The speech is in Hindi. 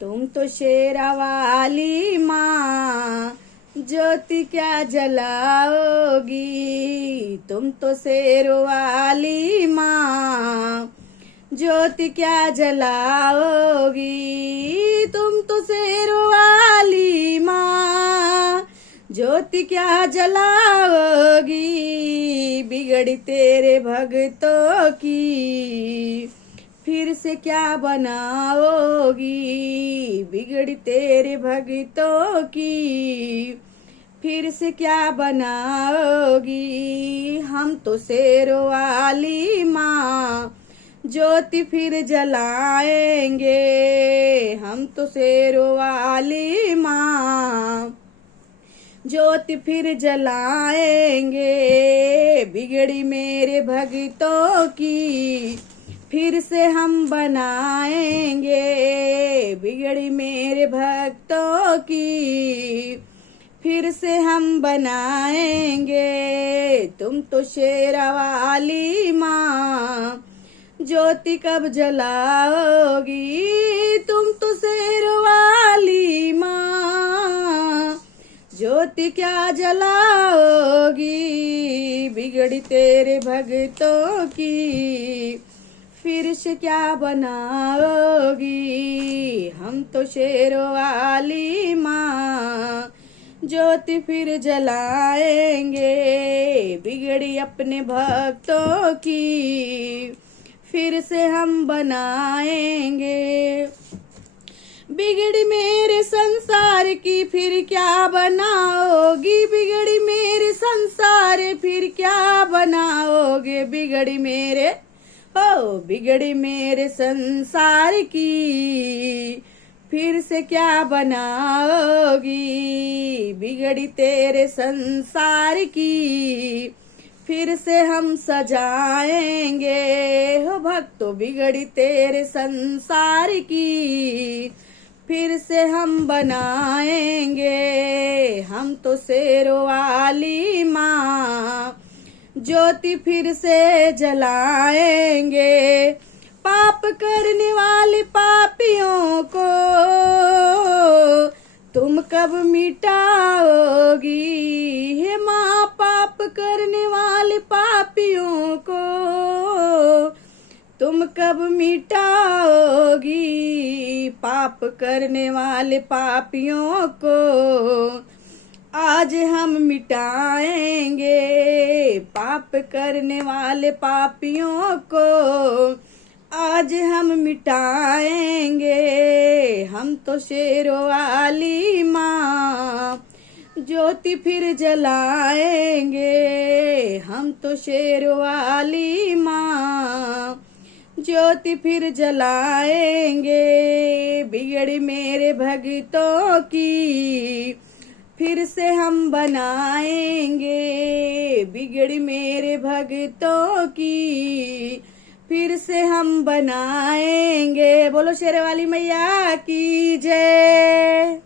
तुम तो शेरा वाली माँ, ज्योति क्या जलाओगी। तुम तो शेर वाली माँ, ज्योति क्या जलाओगी। तुम तो शेर वाली माँ, ज्योति क्या जलाओगी। बिगड़ी तेरे भक्तों की, फिर से क्या बनाओगी। बिगड़ी तेरे भक्तों की, फिर से क्या बनाओगी। हम तो शेर वाली माँ, ज्योति फिर जलाएंगे। हम तो शेर वाली माँ, ज्योति फिर जलाएंगे। बिगड़ी मेरे भक्तों की, फिर से हम बनाएंगे। बिगड़ी मेरे भक्तों की, फिर से हम बनाएंगे। तुम तो शेरा वाली माँ, ज्योति कब जलाओगी। तुम तो शेर वाली माँ, ज्योति क्या जलाओगी। बिगड़ी तेरे भक्तों की, फिर से क्या बनाओगी। हम तो शेर वाली माँ, ज्योति फिर जलाएंगे। बिगड़ी अपने भक्तों की, फिर से हम बनाएंगे। बिगड़ी मेरे संसार की, फिर क्या बनाओगी। बिगड़ी मेरे संसार, फिर क्या बनाओगे। बिगड़ी मेरे बिगड़ी मेरे संसार की, फिर से क्या बनाओगी। बिगड़ी तेरे संसार की, फिर से हम सजाएंगे। हो भक्तों, बिगड़ी तेरे संसार की, फिर से हम बनाएंगे। हम तो शेर वाली माँ, ज्योति फिर से जलाएंगे। पाप करने वाले पापियों को तुम कब मिटाओगी। हे माँ, पाप करने वाले पापियों को तुम कब मिटाओगी। पाप करने वाले पापियों को आज हम मिटाएंगे। पाप करने वाले पापियों को आज हम मिटाएंगे। हम तो शेर वाली माँ, ज्योति फिर जलाएंगे। हम तो शेर वाली माँ, ज्योति फिर जलाएंगे। बिगड़ी मेरे भक्तों की, फिर से हम बनाएंगे। बिगड़ी मेरे भक्तों की, फिर से हम बनाएंगे। बोलो शेर वाली मैया की जय।